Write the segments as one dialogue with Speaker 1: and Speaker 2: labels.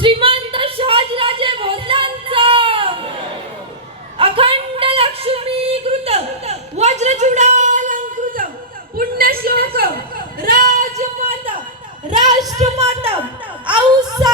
Speaker 1: श्रीमंत शहाजीराजे भोसल्यांचा. अखंड लक्ष्मी लक्ष्मीकृत वज्रचूडालंकृत पुण्यश्लोक राजमाता राष्ट्रमाता औसा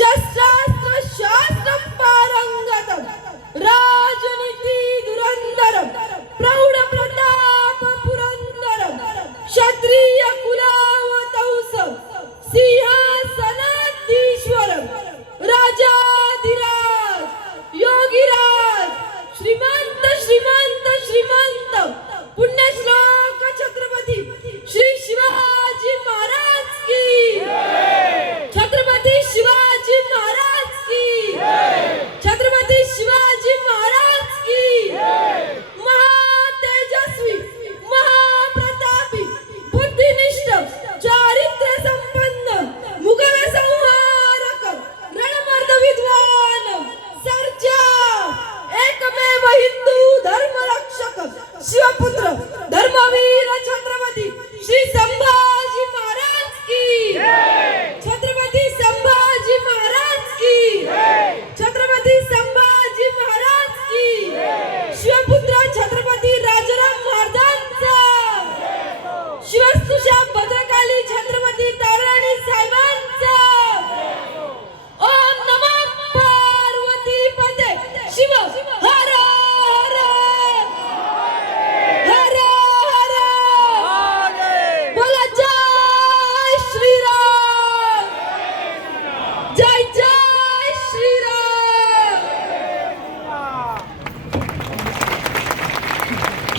Speaker 1: शस्त्रास्त्र शास्त्रम पारंगतम। राजनीति दुरंधरम प्रौढ प्रताप पुरंदरम क्षत्रिय कुलावतंसम। सिंह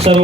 Speaker 2: So.